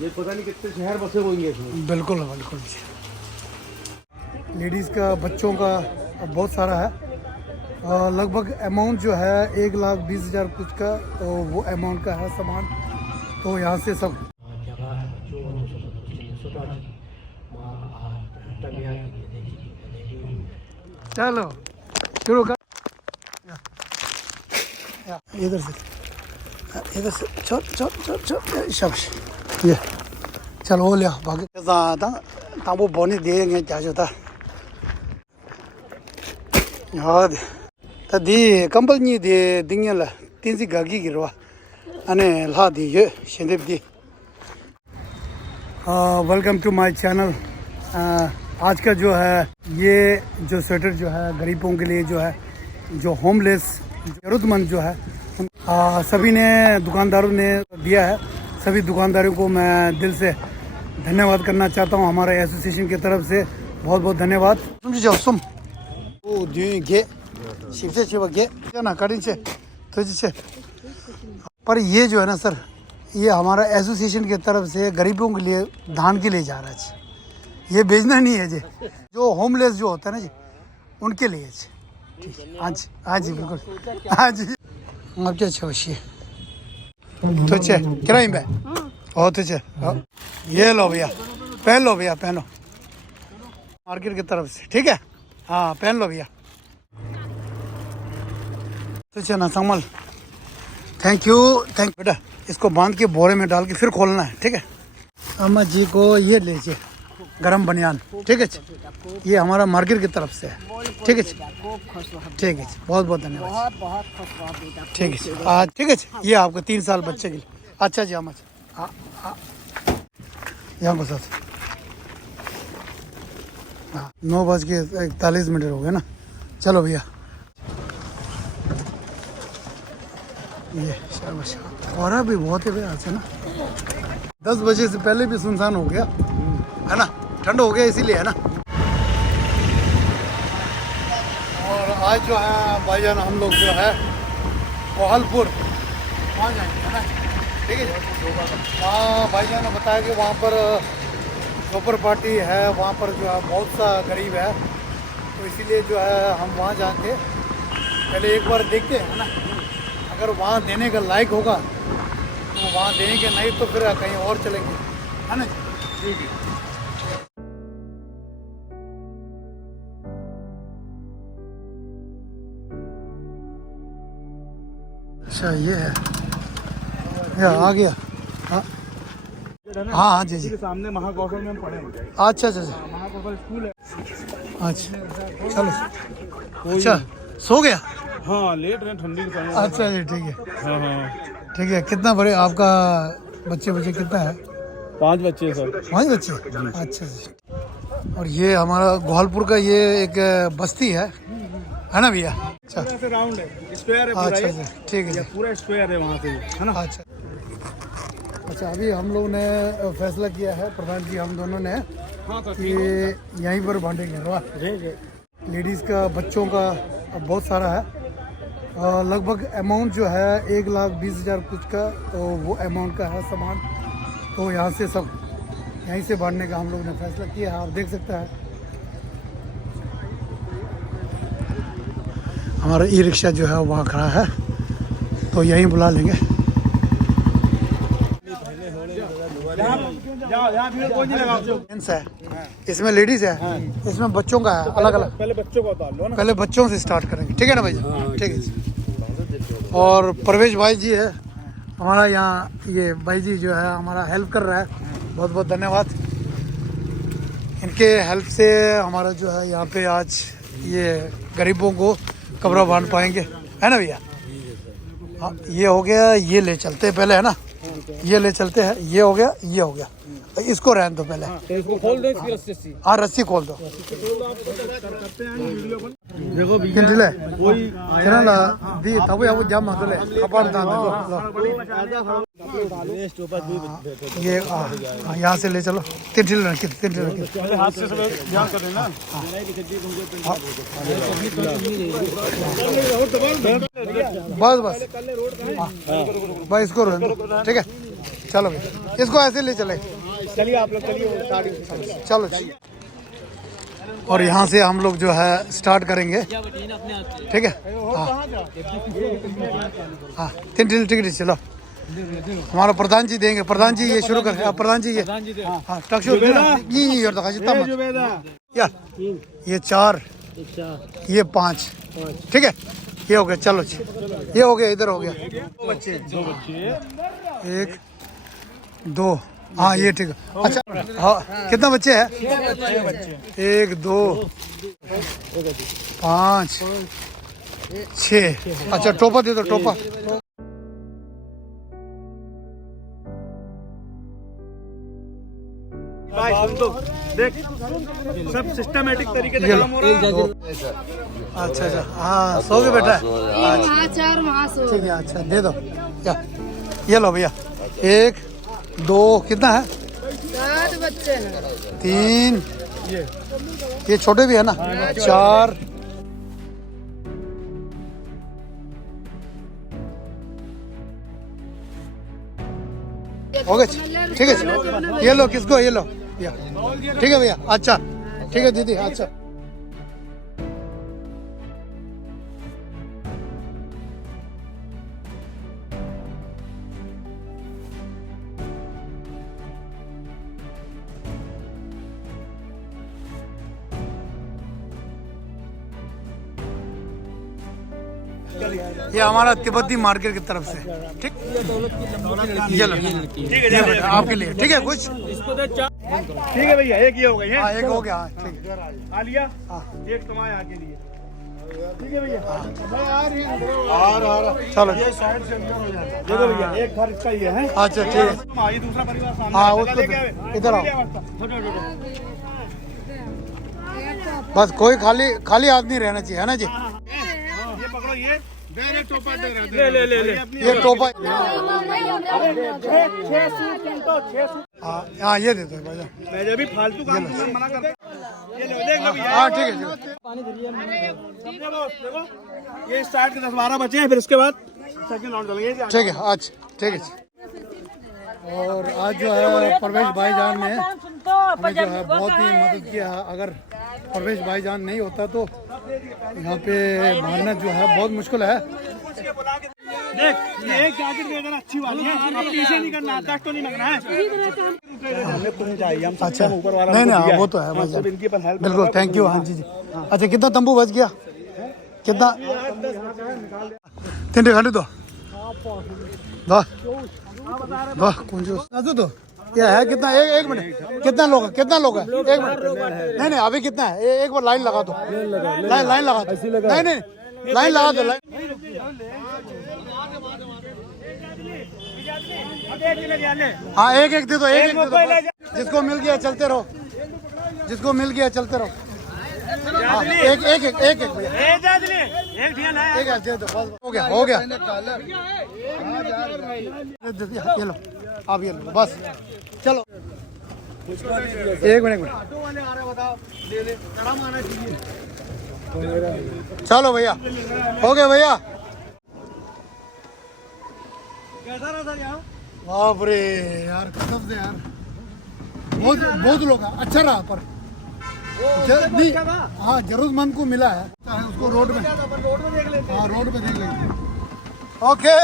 ये पता नहीं कितने शहर बसे होंगे इसमें। बिल्कुल बिल्कुल जी। लेडीज़ का, बच्चों का बहुत सारा है। लगभग अमाउंट जो है 1,20,000 कुछ का, तो वो अमाउंट का है सामान। तो यहाँ से सब चलो शुरू कर। इधर से चल चल चल चल शाबाश। ये चल वो लिया भाग ताबो बोनी देंगे क्या होता याद तदी कंपनी दे दिंगला तीन सी गागी गिरवा अने ला दी ये शेंदेब दी। Welcome to my channel. आज का जो है ये जो स्वेटर जो है गरीबों के लिए जो है, जो होमलेस जरूरतमंद जो है, सभी ने दुकानदारों ने दिया है। सभी दुकानदारों को मैं दिल से धन्यवाद करना चाहता हूँ, हमारे एसोसिएशन की तरफ से बहुत बहुत धन्यवाद। समझ जाओ सुम ओ गे शिफ्टे शिवा गे ना कटिंग से तुझे। पर ये जो है ना सर, ये हमारा एसोसिएशन की तरफ से गरीबों के लिए धान के लिए जा रहा है जी। ये बेचना नहीं है जी, जो होमलेस जो होता है ना जी, उनके लिए जी। हाँ जी हाँ जी बिल्कुल हाँ जी। अब क्या चाहिए तुझे किराए में और तुझे ये लो भैया, पहन लो भैया, पहनो मार्केट की तरफ से, ठीक है। हाँ पहन लो भैया। तुझे ना संभल, थैंक यू बेटा। इसको बांध के बोरे में डाल के फिर खोलना है, ठीक है। अम्मा जी को ये लीजिए गरम बनियान, ठीक है। ये हमारा मार्केट की तरफ से है, ठीक है। ठीक है, बहुत बहुत धन्यवाद, ठीक है। ठीक है, ये आपको 3 साल बच्चे के लिए। अच्छा जी अम्मा जी, यहाँ को साथ 9:41 हो गए ना। चलो भैया ये शाबाश। और भी बहुत है भैया आज से ना, 10 बजे से पहले भी सुनसान हो गया है ना, ठंड हो गया इसीलिए है ना। और आज जो है भाईजान हम लोग जो है कोहलपुर वहाँ जाएंगे है ना, ठीक है। वहाँ भाईजान ने बताया कि वहाँ पर दोपहर पार्टी है, वहाँ पर जो है बहुत सा गरीब है, तो इसीलिए जो है हम वहाँ जाके पहले एक बार देखते हैं ना। अगर वहाँ देने का लायक होगा तो वहाँ देंगे, नहीं तो फिर कहीं और चलेंगे, है ना। ठीक है। अच्छा ये है, ये आ गया। हाँ हाँ हाँ जी जी, सामने महाकौशल में हम पढ़े हैं। अच्छा अच्छा अच्छा, महाकौशल स्कूल है। अच्छा चलो। अच्छा सो गया। हाँ लेट रहे, ठंडी के समय। अच्छा जी ठीक है। हाँ हाँ ठीक है। कितना बड़े आपका बच्चे कितना है? 5 बच्चे सर। 5 बच्चे, अच्छा जी। और ये हमारा गोहलपुर का ये एक बस्ती है ना भैया। अच्छा ऐसे राउंड है, स्क्वायर है पूरा। अच्छा ये जी ठीक है जी। पूरा स्क्वायर है वहाँ से, है ना। अच्छा अच्छा, अभी हम लोग ने फैसला किया है, प्रधान जी हम दोनों ने, कि यहीं पर बांटेंगे। वाह, लेडीज़ का, बच्चों का बहुत सारा है। लगभग अमाउंट जो है 1,20,000 कुछ का, तो वो अमाउंट का है सामान। तो यहाँ से सब यहीं से बांटने का हम लोग ने फैसला किया है। आप देख सकते हैं हमारा ई रिक्शा जो है वहाँ खड़ा है, तो यहीं बुला लेंगे। जेंट्स है, इसमें लेडीज है, इसमें बच्चों का है, अलग अलग। पहले बच्चों को उतार लो ना। पहले बच्चों से स्टार्ट करेंगे, ठीक है ना भाई? ठीक है जी। और परवेश भाई जी है हमारा यहाँ, ये भाई जी जो है हमारा हेल्प कर रहा है, बहुत बहुत धन्यवाद। इनके हेल्प से हमारा जो है यहाँ पे आज ये गरीबों को कपड़ा बांध पाएंगे, है ना भैया? हाँ ये हो गया, ये ले चलते हैं पहले, है ना। ये ले चलते हैं, ये हो गया, ये हो गया। इसको रहने दो पहले। इसको खोल दो, इसकी रस्सी से। हाँ रस्सी खोल दो। देखो किंतु कोई किरण दी तब अब जम हतले कपाड़ दान ये यहाँ से ले चलो। तिंठिल रखी, तिंठिल रखी। हाथ से सब ध्यान कर देना। बस बस भाई इसको, ठीक है। चलो भैया, इसको ऐसे ले चले। चलिए आप लोग चलिए। चलो और यहाँ से हम लोग जो है स्टार्ट करेंगे, ठीक है। हाँ 3 टिकट चलो, हमारा प्रधान जी देंगे। प्रधान जी ये शुरू कर, प्रधान जी ये हाँ टक्शो ये यार, ये 4 ये 5, ठीक है। ये हो गया, चलो जी ये हो गया, इधर हो गया। 2 बच्चे 1 2 हाँ ये ठीक है। अच्छा हाँ कितना बच्चे हैं? 1 2 5 6। अच्छा टोपा दे दो, टोपा। देख सब सिस्टमेटिक तरीके से काम हो रहा है। अच्छा अच्छा हाँ, सो गए बेटा। वहाँ 4 वहाँ सो। ठीक है अच्छा दे दो, क्या ये लो भैया। 1 2 कितना है? 7 बच्चे हैं। 3 ये छोटे भी है ना। 4 हो गए, ठीक है। ये लो, किसको? ये लो भैया, ठीक है भैया। अच्छा ठीक है दीदी, अच्छा ये हमारा तिब्बती मार्केट की तरफ से, ठीक। ये लो, ये बेटा आपके लिए, ठीक है। कुछ ठीक है भैया, एक ये हो गई है। हाँ एक हो गया, हाँ ठीक है। आ लिया, एक तुम्हारे आके लिए, ठीक है भैया। चलो देखो भैया, एक घर इसका ये है। अच्छा ठीक है। ये दूसरा परिवार सामने हाँ है। उसको लेके आओ। इधर आओ, बस कोई खाली आदमी रहना चाहिए, है ना जी। ये पकड़ो, ये टोपा दे रहा, ले ले ले ये टोपा 6 सूट किंटो 6 सूट। हाँ ये दे दो भाई। मैं जब भी फालतू काम मना कर, ये लो देख लो भैया। हाँ ठीक है देखो ये स्टार्ट के 10-12 बचे हैं, फिर उसके बाद सेकंड राउंड चलेंगे। ठीक है अच्छा ठीक है। और आज जो है परवेश भाईजान ने हमें जो है बहुत ही मदद किया। अगर परवेश भाईजान नहीं होता तो यहाँ पे भागना जो है बहुत मुश्किल है। देख ये एक जैकेट दे देना, अच्छी वाली है। अब पीछे नहीं करना, तक तो नहीं लगना है। हमें कुछ नहीं चाहिए, हम अच्छा ऊपर वाला नहीं नहीं वो तो है भाईजान, बिल्कुल थैंक यू। हाँ जी जी। अच्छा कितना तंबू बच गया? कितना 3 घंटे तो वाह कुंजूस तो ये है। कितना एक मिनट, कितना लोग है? एक मिनट नहीं अभी कितना है? एक बार लाइन लगा दो, लाइन लगा दो। नहीं लाइन लगा दो, लाइन। हाँ एक दे दो, एक दे दो। जिसको मिल गया चलते रहो, जिसको मिल गया चलते रहो। हाँ, एक भैया, एक दे दो, बस हो गया। ये लो आप, ये लो बस, चलो एक मिनट। चलो भैया हो गया भैया। बाप रे यार, कसम से यार बहुत लोग हैं। अच्छा रहा पर नहीं, हाँ जरूरतमंद को मिला है उसको रोड में। हाँ रोड में देख लेंगे। ओके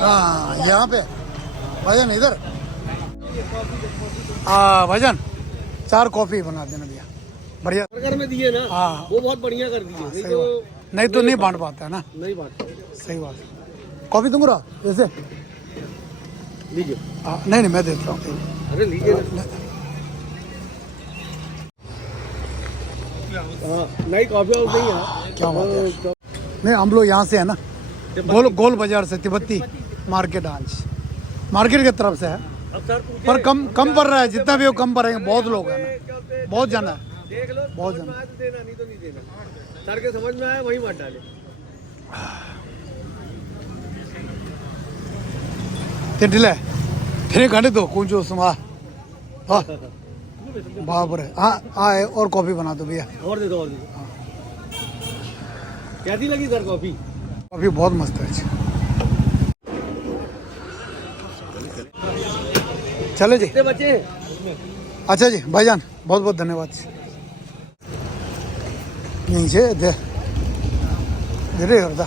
हाँ यहाँ पे भाईजान इधर। हाँ भाईजान 4 कॉफी बना देना भैया, बढ़िया। बर्गर में दिए ना, हाँ वो बहुत बढ़िया कर दिए। नहीं तो नहीं बांट पाता है ना। नहीं बात, सही बात। कॉफी दूंगा वैसे लीजिए। नहीं मैं देता हूँ। अरे लीजिए, नई कॉफी हाउस नहीं है। क्या बात है। नहीं हम लोग यहाँ से है ना, गोल बाजार से, तिब्बती मार्केट। आज मार्केट की तरफ से है, पर कम पड़ रहा है। जितना भी हो कम पड़ेंगे, बहुत लोग हैं ना, बहुत जन है, देख लो, बहुत जन। देना नहीं तो नहीं देना। सर के समझ में आया वही मत डाले। 3 घंटे दो कुछ सुमा। बाप रे। हाँ और कॉफी बना दो भैया। और दे दो, और दे दो। कैसी लगी सर कॉफी? कॉफी बहुत मस्त है। चले जी बच्चे अच्छा जी भाईजान बहुत बहुत धन्यवाद। यहीं से दे दे करता।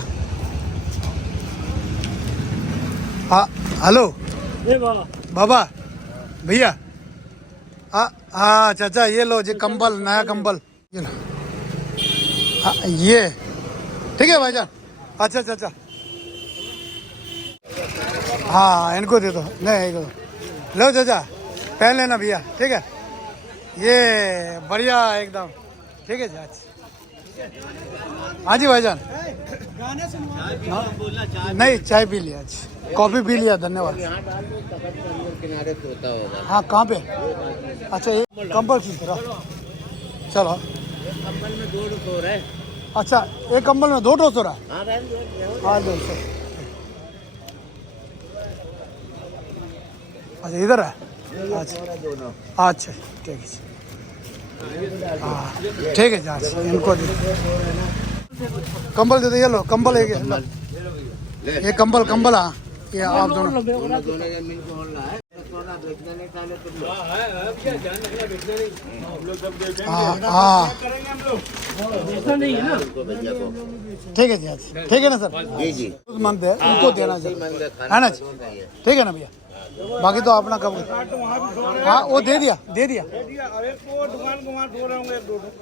हाँ हेलो बाबा भैया। हाँ चाचा ये लो जी कंबल, नया कंबल ये लो। हाँ ये ठीक है भाईजान। अच्छा चाचा हाँ इनको दे दो। नहीं इनको लो चाचा पहन लेना भैया ठीक है। ये बढ़िया एकदम ठीक है जी। हाँ जी भाईजान। नहीं चाय पी लिया आज, कॉफी पी लिया धन्यवाद। किनारे तोता होगा। हाँ कहाँ पे? अच्छा ये कंबल की तरह चलो। कंबल में 2 सो रहा है। अच्छा एक कंबल में 2 डोस हो रहा है। हाँ बहन हाँ दो सौ। अच्छा इधर है। अच्छा अच्छा ठीक है। हाँ ठीक है जी इनको दे कंबल दे दो। ये लो कंबल एक ये कंबल कंबल। हाँ ये आप दोनों दोनों जमीन को होना है। सोना बेचने नहीं डाले तुम लोग। हाँ हाँ ठीक है जी अच्छा ठीक है ना सर। जी जी मंद है उनको देना चाहिए है ना जी। ठीक है ना भैया बाकी तो अपना कब। हाँ वो दे दिया दे दिया।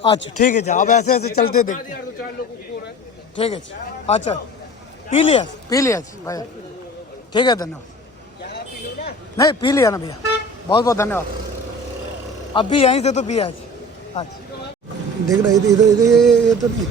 अच्छा ठीक है जी अब ऐसे ऐसे चलते देखते ठीक है जी। अच्छा पी लिया जी भैया ठीक है धन्यवाद। नहीं पी लिया ना भैया बहुत बहुत धन्यवाद। अब भी यहीं से तो पिया जी। अच्छा देख रहे इधर इधर ये तो नहीं।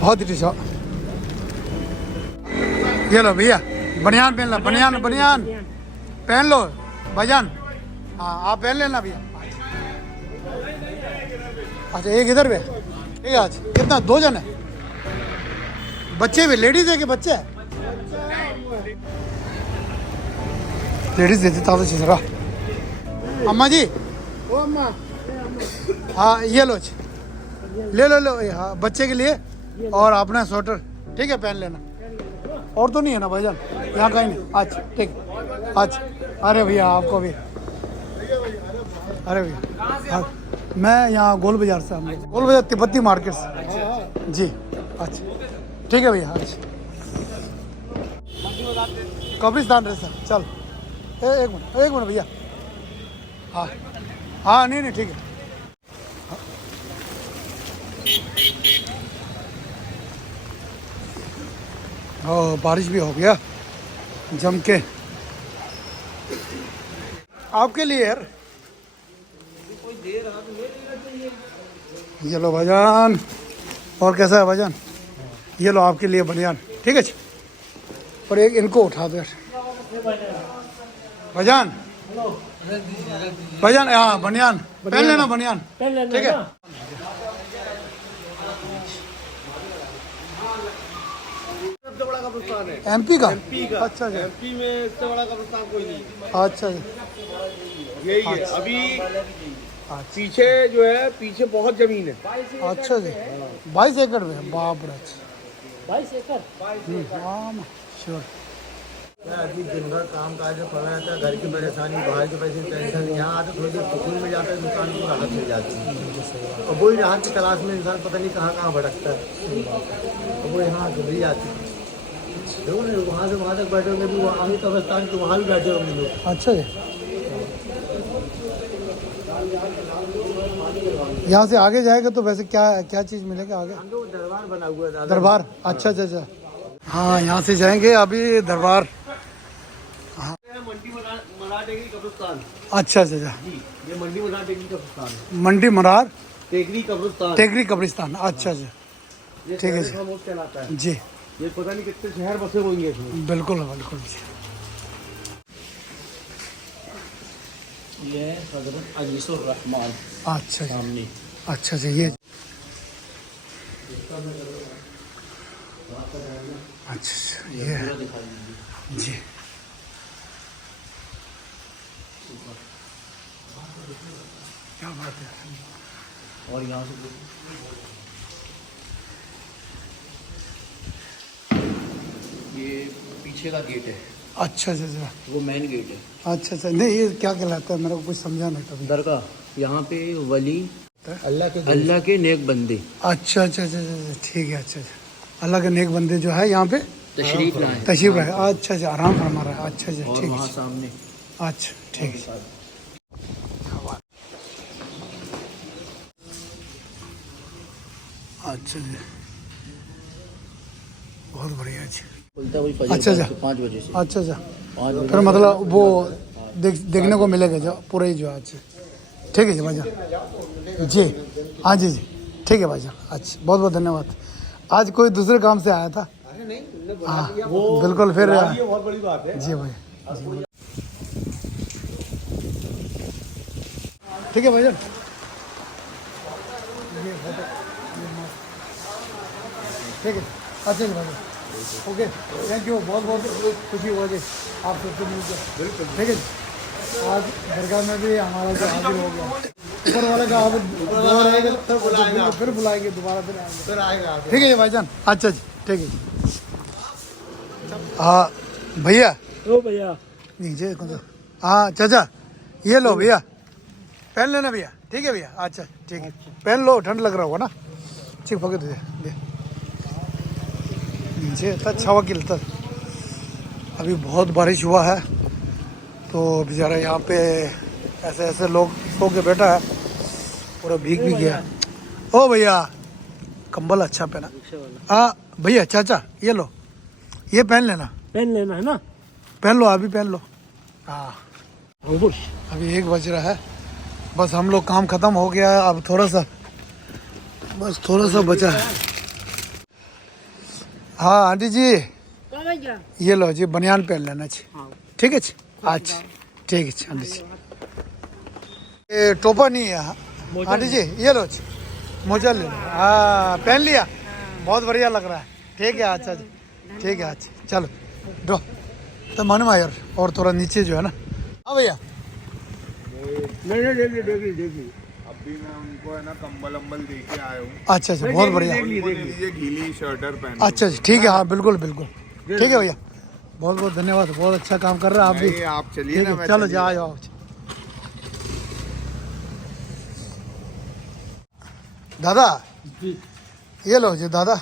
बहुत ही ये लो भैया बनियान पहन लो। बनियान बनियान पहन लो भाईजान। हाँ आप पहन लेना भैया। अच्छा एक इधर भी ठीक है। आज कितना 2 जन है? बच्चे भी लेडीज है कि बच्चे है? लेडीज देती ताज़ा चीज़ रहा। अम्मा जी हाँ ये लो जी ले लो हाँ बच्चे के लिए और अपना स्वेटर ठीक है पहन लेना। और तो नहीं है ना भाईजान यहाँ कहीं नहीं? अच्छा ठीक अच्छा। अरे भैया आपको भी। अरे भैया हाँ, मैं यहाँ गोल बाजार से गोल बाजार तिब्बती मार्केट से जी। अच्छा ठीक है भैया। अच्छा कब्रिस्तान रहे सर चल एक मिनट भैया। हाँ हाँ नहीं ठीक है। बारिश भी हो गया जम के आपके लिए यार। ये लो भाईजान और कैसा है भाईजान? ये लो आपके लिए बनियान ठीक है। और एक इनको उठा दो भाईजान। भाईजान हाँ बनियान पहन लेना बनियान ठीक है। एमपी का अच्छा जी। एमपी में इससे बड़ा कब्रिस्तान कोई नहीं। अच्छा जी यही है अभी पीछे जो है पीछे बहुत जमीन है। अच्छा जी 22 एकड़ में बाप रे। 22 एकड़ हाँ श्योर। अभी दिन भर काम काज में पड़ा रहता है। घर की परेशानी बाहर के पैसे टेंशन। यहाँ आते थोड़ी देर सुकून में जाता है दुकान की राहत मिल जाती है। और वही राहत की तलाश में इंसान पता नहीं कहाँ कहाँ भटकता है। और वो यहाँ जल्दी आती है। देखो ना वहाँ से वहाँ तक बैठे होंगे भी वहाँ भी कब्रिस्तान के वहाँ भी बैठे होंगे लोग। अच्छा जी यहाँ से आगे जाएगा तो वैसे क्या क्या चीज़ मिलेगा आगे? दरबार बना हुआ है। दरबार अच्छा अच्छा अच्छा। हाँ यहाँ से जाएंगे अभी दरबार। हाँ मंडी मराठे की कब्रिस्तान अच्छा अच्छा अच्छा, ये मंडी मनार टेकरी कब्रिस्तान है। मंडी मरार टेकरी कब्रिस्तान, टेकरी कब्रिस्तान, अच्छा अच्छा, ये ठीक है जी। फार्म हाउस कहलाता है। जी ये पता नहीं कितने शहर बसे होंगे इसमें। बिल्कुल बिल्कुल जी। ये हजरत अजीजुर रहमान अच्छा जी, सामने। अच्छा अच्छा, ये अच्छा अच्छा, ये है पूरा दिखा दीजिए। जी। क्या बात है। और यहाँ से ये पीछे का गेट है, अच्छा अच्छा अच्छा, वो मेन गेट है अच्छा अच्छा, नहीं ये क्या कहलाता है, मेरे को कुछ समझा नहीं कभी। दरगाह। यहाँ पे वली अल्लाह के नेक बंदे अच्छा अच्छा अच्छा अच्छा, ठीक है, अच्छा अच्छा, अल्लाह के नेक बंदे जो है यहाँ पे तशरीफ लाए तशरीफ रहे, अच्छा अच्छा, आराम फरमा रहा है, अच्छा अच्छा, और ठीक वहाँ है, सामने अच्छा ठीक है। अच्छा जी, बहुत बढ़िया जी। खुलता है वही फजर अच्छा, अच्छा। 5 बजे से। अच्छा अच्छा, 5 बजे फिर मतलब वो देखने को मिलेगा जो पूरा ही जो है, अच्छा ठीक है जी भाईजान जी, हाँ जी जी, ठीक है भाईजान, अच्छा बहुत बहुत धन्यवाद। आज कोई दूसरे काम से आया था? हाँ बिल्कुल, फिर बहुत बड़ी बात है। जी भाई, जी ठीक है भाईजान। ठीक है, अच्छा जी भाई, ओके, थैंक यू, बहुत बहुत खुशी हुआ जी आप सबसे मिलकर। बिल्कुल ठीक है जी। आज दरगाह में भी हमारा जो हाजिर हो गया, ऊपर वाले का आप दुआ रहेगा, फिर बुलाएंगे दोबारा, फिर आएंगे, फिर आएगा। ठीक है जी भाईजान, अच्छा जी, ठीक है जी। हाँ भैया, ओ भैया नीचे हाँ चाचा, ये लो भैया, पहन लेना भैया, ठीक है भैया, अच्छा ठीक है, पहन लो, ठंड लग रहा होगा ना, ठीक पकड़ दे नीचे, अच्छा वकील था। अभी बहुत बारिश हुआ है, तो बेचारा यहाँ पे ऐसे ऐसे लोग सो के बैठा है, पूरा भीग भी गया। ओ भैया, कंबल अच्छा पहना। हाँ भैया, चाचा ये लो, ये पहन लेना है ना। पहन लो, अभी पहन लो। हाँ अभी 1 बज रहा है, बस हम लोग काम खत्म हो गया है, अब थोड़ा सा बचा है। हाँ आंटी जी, ये लो जी, बनियान पहन लेना जी, ठीक है जी, अच्छा ठीक है जी आंटी जी। ये टोपा नहीं है आंटी जी, ये लो जी, मोजा ले लो, हाँ पहन लिया, बहुत बढ़िया लग रहा है, ठीक है, अच्छा जी ठीक है, अच्छा चलो दो तो मालूम यार, और थोड़ा नीचे जो है ना। हाँ भैया, नहीं देखिए अभी मैं उनको है ना कंबल अम्बल दे के आया हूँ। अच्छा अच्छा, बहुत बढ़िया, ये गीली शर्टर पहन। अच्छा अच्छा ठीक है, हाँ बिल्कुल बिल्कुल, ठीक है भैया, बहुत बहुत धन्यवाद, बहुत अच्छा काम कर रहे हैं आप भी। आप चलिए ठीक ना, है, मैं चलो चलिए। जाओ। दादा ये लो जी, दादा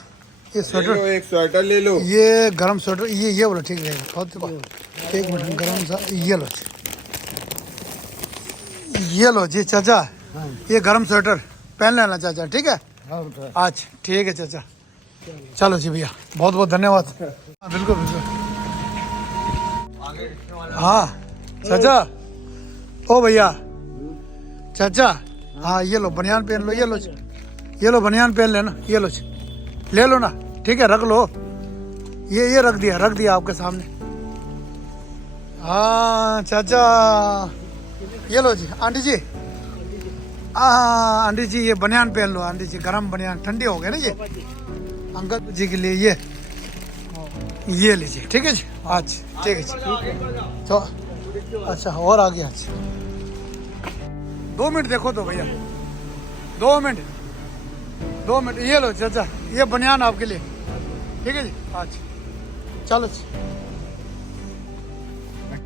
ये स्वेटर, एक स्वेटर ले लो। ये गरम स्वेटर, ये बोलो ठीक रहेगा, बहुत एक मिनट, गरम सा, ये लो जी, ये लो जी चाचा, ये गरम स्वेटर पहन लेना चाचा, ठीक है, अच्छा ठीक है चाचा, चलो जी भैया, बहुत बहुत धन्यवाद। हाँ, बिल्कुल बिल्कुल, हाँ चाचा, ओ भैया चाचा, हाँ ये लो बनियान पहन लो, ये लो बनियान पहन लेना, ये लो जी, ले लो ना, ठीक है, रख लो, ये रख दिया आपके सामने। हाँ चाचा, ये लो जी आंटी जी, हाँ आंटी जी ये बनियान पहन लो आंटी जी, गरम बनियान, ठंडी हो गई ना ये, अंकल जी के लिए ये लीजिए, ठीक है जी, अच्छा ठीक है जी, तो अच्छा और आ गया, अच्छा 2 मिनट देखो तो भैया, 2 मिनट, ये लो चाचा, ये बनियान आपके लिए, ठीक है जी, अच्छा चलो जी,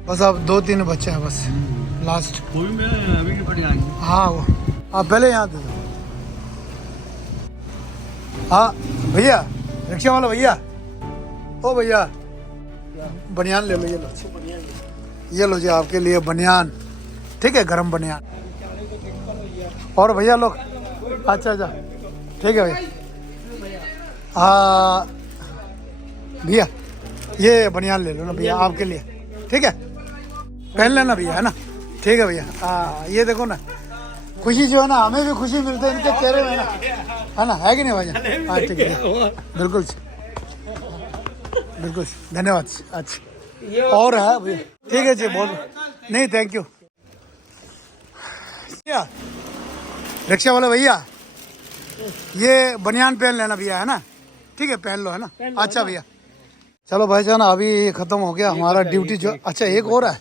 बस अब 2-3 बच्चे हैं बस, लास्ट। हाँ वो आप पहले यहाँ दे दो। हाँ भैया, रिक्शा वाला भैया, ओ भैया बनियान ले लो, ये लो जी आपके लिए बनियान, ठीक है, गरम बनियान। और भैया लोग, अच्छा ठीक है भैया, हाँ भैया ये बनियान ले लो ना भैया आपके लिए, ठीक है, पहन लेना भैया, है ना, ठीक है भैया। हाँ ये देखो ना, खुशी जो है ना, हमें भी खुशी मिलती है इनके चेहरे में ना, है ना, है कि नहीं भाई? हाँ ठीक है, बिल्कुल बिल्कुल, धन्यवाद। अच्छा और है भैया, ठीक है जी, बहुत नहीं, थैंक यू भैया। रिक्शा वाला भैया, ये बनियान पहन लेना भैया, है ना, ठीक है, पहन लो, है ना। अच्छा भैया, चलो भाई जान, अभी खत्म हो गया हमारा ड्यूटी जो। अच्छा एक और है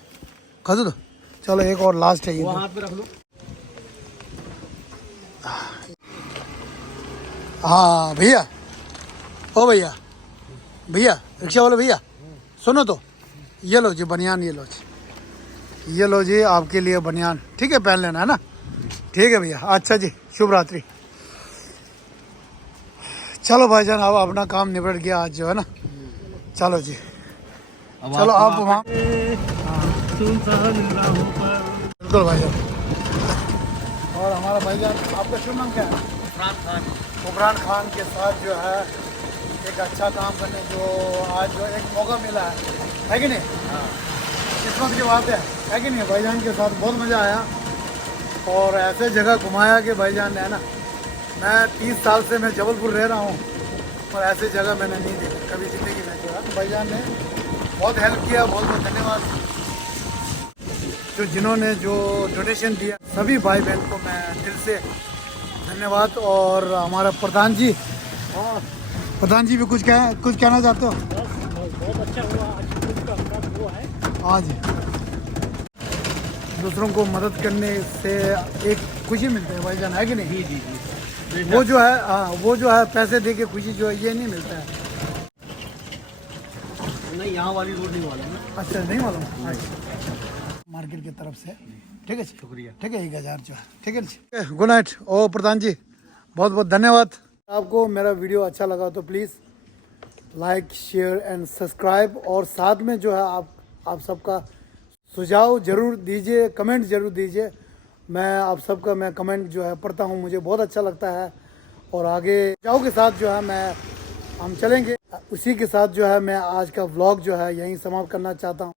खजूर, चलो एक और लास्ट है ये, हाथ पे रख लो। हाँ भैया, ओ भैया, भैया रिक्शा वाले भैया, सुनो तो, ये लो जी बनियान, ये लो जी, ये लो जी आपके लिए बनियान, ठीक है, पहन लेना, है ना, ठीक है भैया। अच्छा जी, शुभ रात्रि। चलो भाईजान, अब अपना काम निबट गया आज जो है ना, चलो जी, चलो आप वहाँ, बिल्कुल भाईजान। और हमारा भाईजान, आपका शुभ नाम क्या है? उमरान खान के साथ जो है एक अच्छा काम करने जो आज जो एक मौका मिला है कि नहीं? किस्मत की बात है कि नहीं? भाईजान के साथ बहुत मज़ा आया और ऐसे जगह घुमाया कि भाईजान ने, है ना, मैं 30 साल से मैं जबलपुर रह रहा हूँ और ऐसे जगह मैंने नहीं देखी कभी ज़िंदगी में। जो है भाईजान ने बहुत हेल्प किया, बहुत बहुत धन्यवाद। जो जिन्होंने जो डोनेशन दिया सभी भाई बहन को मैं दिल से धन्यवाद। और हमारा प्रधान जी, और प्रधान जी भी कुछ कहना चाहते हो? बहुत अच्छा हुआ आज, खुद का काम हुआ है आज दूसरों को मदद करने से एक खुशी मिलती है भाईजान, है कि नहीं? जी। वो जो है, हाँ वो जो है पैसे दे के खुशी जो है ये नहीं मिलता है। नहीं, यहाँ वाली रोड नहीं वाला ना। अच्छा नहीं मालूम, मार्केट की तरफ से, ठीक है, शुक्रिया। ठीक है, 1000 जो है, ठीक है जी, गुड नाइट। ओ प्रधान जी, बहुत बहुत धन्यवाद। आपको मेरा वीडियो अच्छा लगा तो please like, share and subscribe, और साथ में जो है आप सबका सुझाव ज़रूर दीजिए, कमेंट ज़रूर दीजिए। मैं आप सबका मैं कमेंट जो है पढ़ता हूँ, मुझे बहुत अच्छा लगता है। और आगे सुझाव के साथ जो है हम चलेंगे। उसी के साथ जो है मैं आज का व्लॉग जो है यहीं समाप्त करना चाहता हूँ।